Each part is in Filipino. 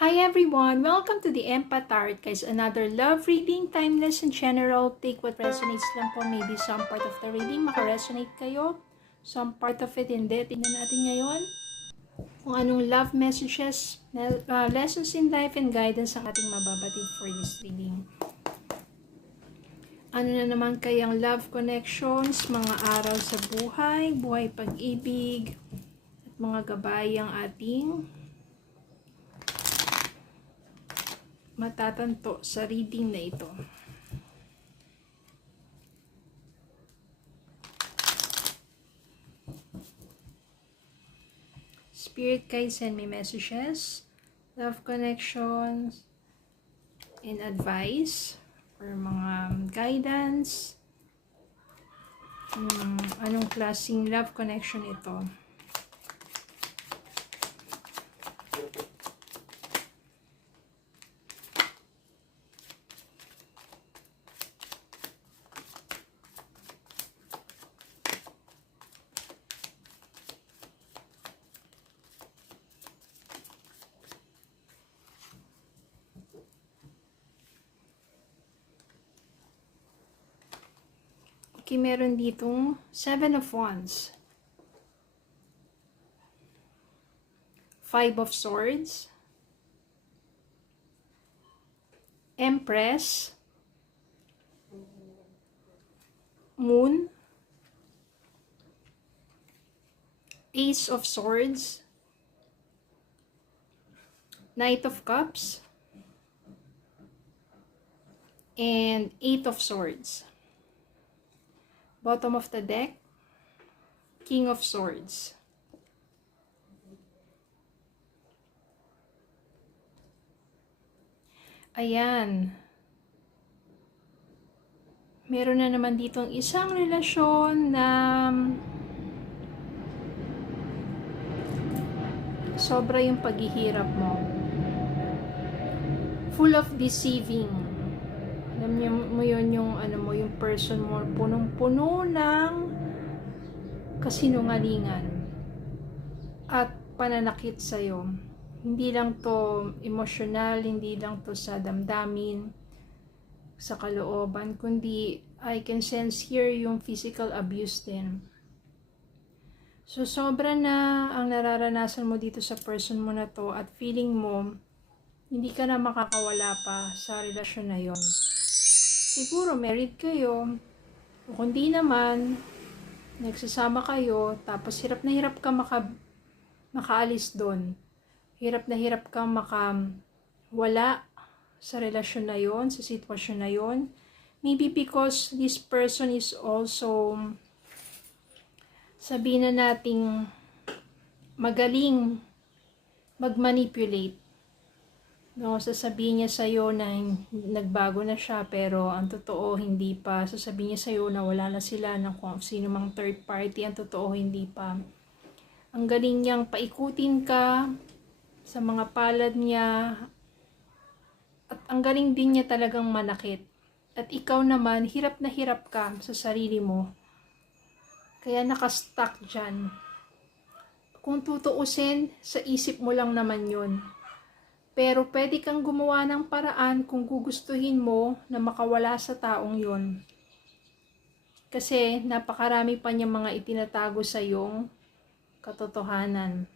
Hi everyone! Welcome to the Empath Tarot, guys. Another love reading, timeless and general. Take what resonates lang po. Maybe some part of the reading makaresonate kayo. Some part of it hindi. Tingnan natin ngayon kung anong love messages, lessons in life and guidance ang ating mababatid for this reading. Ano na naman kayang love connections, mga araw sa buhay, buhay pag-ibig, at mga gabay ang ating matatanto sa reading na ito. Spirit guides, send me messages, love connections, and advice, or mga guidance. Anong klaseng love connection ito? Okay, meron ditong 7 of Wands, 5 of Swords, Empress, Moon, Ace of Swords, Knight of Cups, and 8 of Swords. Bottom of the deck, King of Swords. Ayan. Meron na naman ditong isang relasyon na sobra yung paghihirap mo. Full of deceiving. Alam mo yun yung yung person mo punong-puno ng kasinungalingan at pananakit sa'yo. Hindi lang to emosyonal, hindi lang to sa damdamin, sa kalooban, kundi I can sense here yung physical abuse din. So sobra na ang nararanasan mo dito sa person mo na to at feeling mo hindi ka na makakawala pa sa relasyon na yon. Siguro married kayo, o kundi naman, nagsasama kayo, tapos hirap na hirap ka makaalis doon. Hirap na hirap ka makawala sa relasyon na yon, sa sitwasyon na yon. Maybe because this person is also, sabihin na nating, magaling mag-manipulate. No, sasabihin niya sa'yo na nagbago na siya, pero ang totoo hindi pa. Sasabihin niya sa'yo na wala na sila ng kung sino mang third party, ang totoo hindi pa. Ang galing niyang paikutin ka sa mga palad niya, at ang galing din niya talagang manakit. At ikaw naman, hirap na hirap ka sa sarili mo. Kaya nakastuck dyan. Kung tutuusin, sa isip mo lang naman yun. Pero pwede kang gumawa ng paraan kung gugustuhin mo na makawala sa taong yon. Kasi napakarami pa niya mga itinatago sa iyong katotohanan.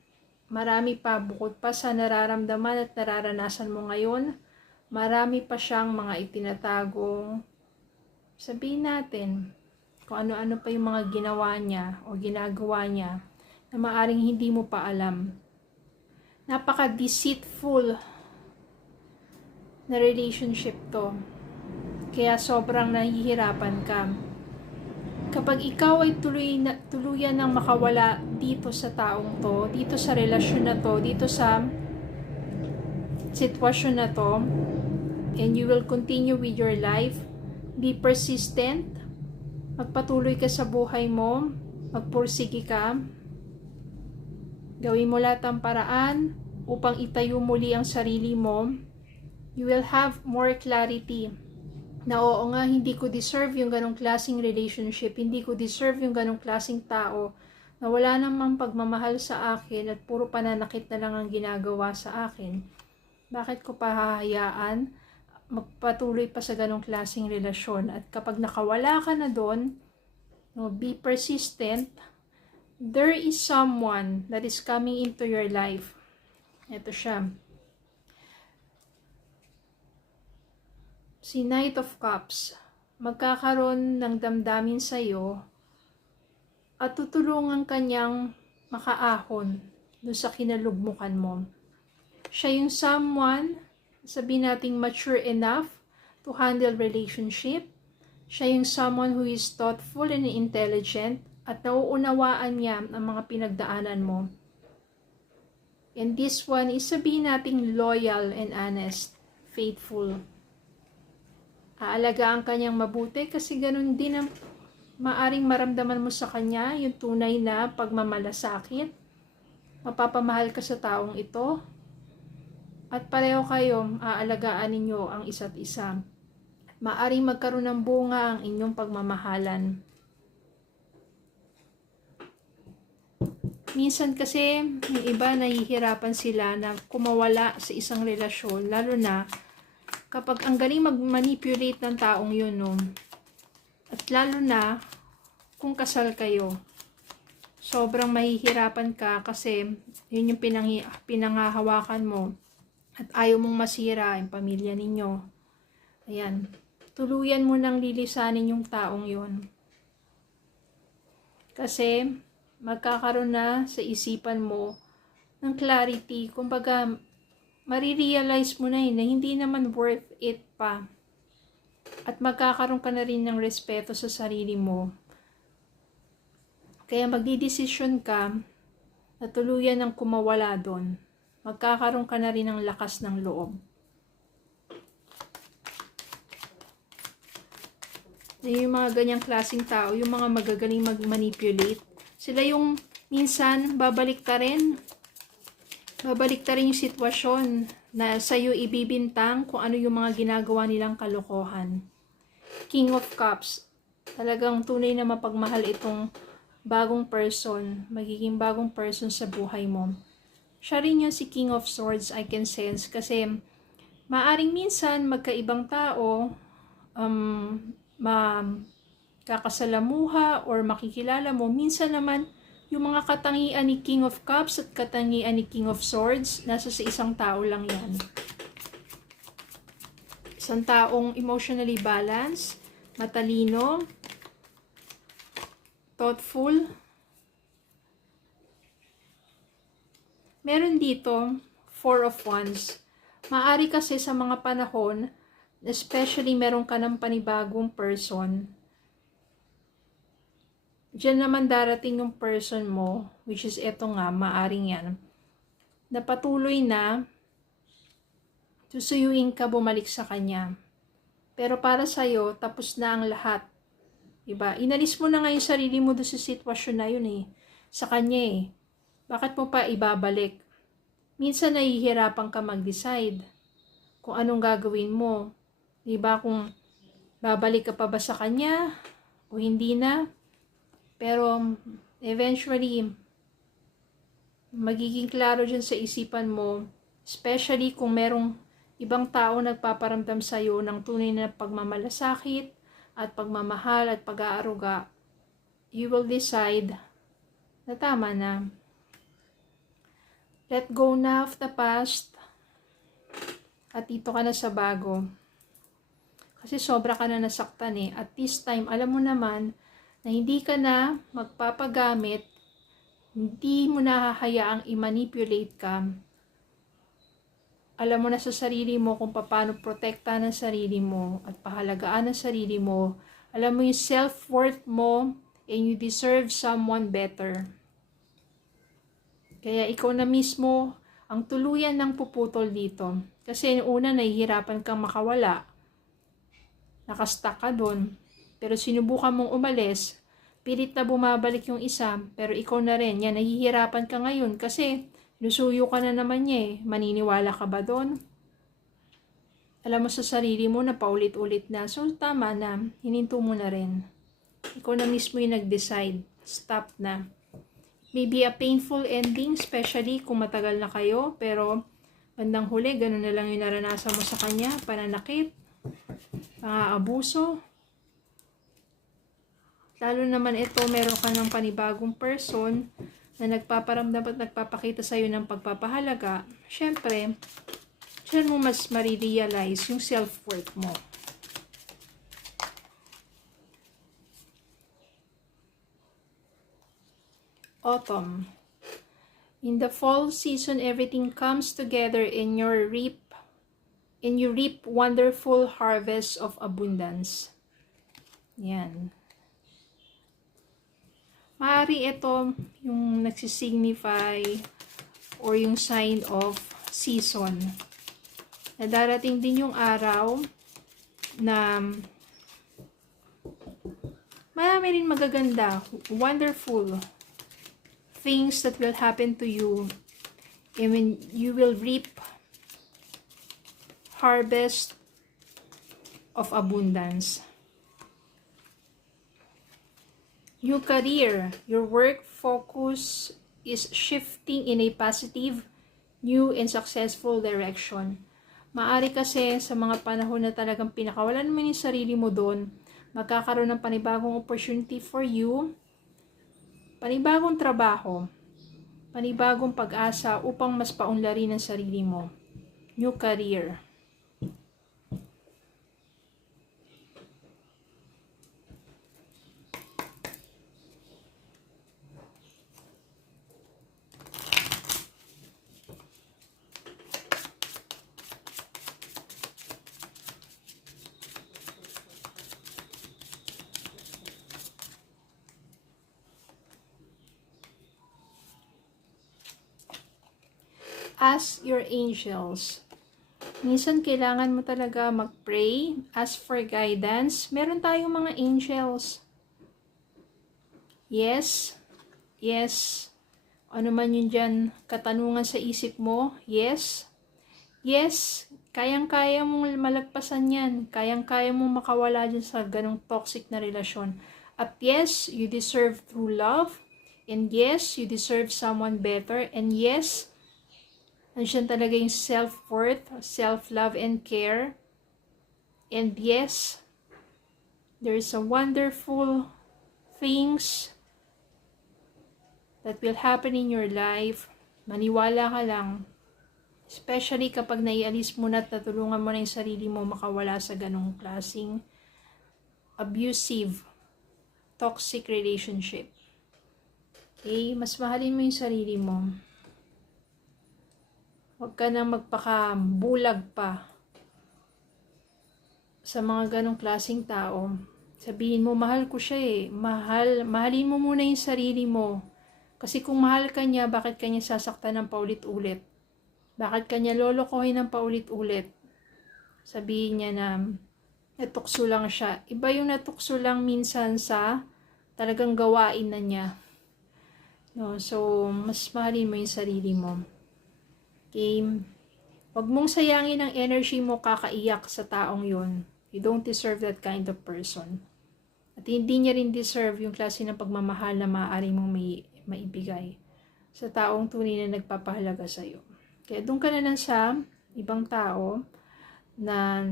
Marami pa bukod pa sa nararamdaman at nararanasan mo ngayon, marami pa siyang mga itinatagong, sabihin natin, kung ano-ano pa yung mga ginawa niya o ginagawa niya na maaring hindi mo pa alam. Napaka-deceitful na relationship to. Kaya sobrang nahihirapan ka. Kapag ikaw ay tuluyan ng makawala dito sa taong to, dito sa relasyon na to, dito sa sitwasyon na to, and you will continue with your life, be persistent, magpatuloy ka sa buhay mo, magpursige ka, gawin mo lahat ng paraan upang itayo muli ang sarili mo, you will have more clarity na oo nga, hindi ko deserve yung ganong klaseng relationship, hindi ko deserve yung ganong klaseng tao na wala namang pagmamahal sa akin at puro pananakit na lang ang ginagawa sa akin. Bakit ko pa hahayaan magpatuloy pa sa ganong klaseng relasyon? At kapag nakawala ka na doon, no, be persistent. There is someone that is coming into your life. Ito siya. Si Knight of Cups. Magkakaroon ng damdamin sa'yo at tutulungan kanyang makaahon doon sa kinalugmukan mo. Siya yung someone, sabihin nating mature enough to handle relationship. Siya yung someone who is thoughtful and intelligent at nauunawaan niya ang mga pinagdaanan mo. And this one is sabihin nating loyal and honest, faithful. Aalagaan kanyang mabuti kasi ganun din ang maaring maramdaman mo sa kanya, yung tunay na pagmamalasakit. Mapapamahal ka sa taong ito at pareho kayo aalagaan ninyo ang isa't isa. Maaring magkaroon ng bunga ang inyong pagmamahalan. Minsan kasi yung iba nahihirapan sila na kumawala sa isang relasyon, lalo na kapag ang galing mag-manipulate ng taong yun, no? At lalo na kung kasal kayo. Sobrang mahihirapan ka kasi yun yung pinanghahawakan mo at ayaw mong masira yung pamilya ninyo. Ayan. Tuluyan mo nang lilisanin yung taong yun. Kasi magkakaroon na sa isipan mo ng clarity. Kumbaga, marirealize mo na na hindi naman worth it pa. At magkakaroon ka na rin ng respeto sa sarili mo. Kaya magdidesisyon ka na tuluyan ng kumawala doon. Magkakaroon ka na rin ng lakas ng loob. Yung mga ganyang klaseng tao, yung mga magagaling mag-manipulate, sila yung minsan babalik ta rin yung sitwasyon na sa'yo ibibintang kung ano yung mga ginagawa nilang kalokohan. King of Cups, talagang tunay na mapagmahal itong bagong person, magiging bagong person sa buhay mo. Siya rin yung si King of Swords, I can sense, kasi maaring minsan magkaibang tao, kakasalamuha or makikilala mo. Minsan naman, yung mga katangian ni King of Cups at katangian ni King of Swords, nasa sa isang tao lang yan. Isang taong emotionally balanced, matalino, thoughtful. Meron dito, Four of Wands. Maari kasi sa mga panahon, especially meron ka ng panibagong person, diyan naman darating yung person mo, which is eto nga, maaring yan, na patuloy na susuyuin ka bumalik sa kanya. Pero para sa'yo, tapos na ang lahat. Diba? Inalis mo na nga yung sarili mo doon sa sitwasyon na yun sa kanya Bakit mo pa ibabalik? Minsan nahihirapan ka mag-decide kung anong gagawin mo. Diba? Kung babalik ka pa ba sa kanya o hindi na. Pero eventually, magiging klaro dyan sa isipan mo, especially kung merong ibang tao nagpaparamdam sa'yo ng tunay na pagmamalasakit at pagmamahal at pag-aaruga. You will decide na tama na. Let go na of the past at dito ka na sa bago. Kasi sobra ka na nasaktan At this time, alam mo naman na hindi ka na magpapagamit, hindi mo na hahayaang i-manipulate ka. Alam mo na sa sarili mo kung paano protektahan ang sarili mo at pahalagaan ang sarili mo. Alam mo yung self-worth mo and you deserve someone better. Kaya ikaw na mismo ang tuluyan ng puputol dito. Kasi una nahihirapan kang makawala. Nakastuck ka doon. Pero sinubukan mong umalis, pilit na bumabalik yung isa, pero ikaw na rin, yan, nahihirapan ka ngayon kasi nusuyo ka na naman niya maniniwala ka ba doon? Alam mo sa sarili mo na paulit-ulit na, so tama na, hininto mo na rin. Ikaw na mismo yung nag-decide, stop na. Maybe a painful ending, especially kung matagal na kayo, pero bandang huli, ganun na lang yung naranasan mo sa kanya, pananakit, pang-aabuso. Lalo naman ito, meron ka ng panibagong person na nagpaparamdam at nagpapakita sa'yo ng pagpapahalaga. Syempre, diyan mo mas marirealize yung self-worth mo. Autumn. In the fall season, everything comes together and you reap wonderful harvest of abundance. Yan. Maaari ito yung nagsisignify or yung sign of season. Na darating din yung araw na marami rin magaganda, wonderful things that will happen to you, and when you will reap harvest of abundance. New career, your work focus is shifting in a positive, new and successful direction. Maari kasi sa mga panahon na talagang pinakawalan mo yung sarili mo doon, magkakaroon ng panibagong opportunity for you, panibagong trabaho, panibagong pag-asa upang mas paunlarin ang sarili mo. New career. Ask your angels. Minsan kailangan mo talaga mag-pray, ask for guidance. Meron tayong mga angels. Yes. Yes. Ano man yun dyan, katanungan sa isip mo, yes. Yes. Kayang-kaya mong malagpasan yan. Kayang-kaya mong makawala dyan sa ganong toxic na relasyon. At yes, you deserve true love. And yes, you deserve someone better. And yes, nandiyan talaga yung self-worth, self-love, and care. And yes, there's a wonderful things that will happen in your life. Maniwala ka lang. Especially kapag naialis mo na at natulungan mo na yung sarili mo makawala sa ganong klaseng abusive, toxic relationship. Okay? Mas mahalin mo yung sarili mo. Huwag ka nang magpakabulag pa sa mga ganong klaseng tao. Sabihin mo, mahal ko siya eh. Mahalin mo muna yung sarili mo. Kasi kung mahal ka niya, bakit ka niya sasaktan ng paulit-ulit? Bakit ka niya lolokohin ng paulit-ulit? Sabihin niya na natukso lang siya. Iba yung natukso lang minsan sa talagang gawain na niya. No, so, mas mahalin mo yung sarili mo. Okay? Huwag mong sayangin ang energy mo kakaiyak sa taong yun. You don't deserve that kind of person. At hindi niya rin deserve yung klase ng pagmamahal na maaari mong maibigay sa taong tunay na nagpapahalaga sa'yo. Kaya doon ka na lang sa ibang tao na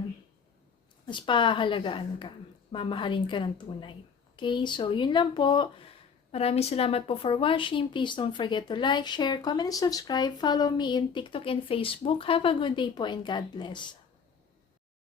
mas pahalagaan ka. Mamahalin ka ng tunay. Okay? So, yun lang po. Maraming salamat po for watching. Please don't forget to like, share, comment, and subscribe. Follow me in TikTok and Facebook. Have a good day po and God bless.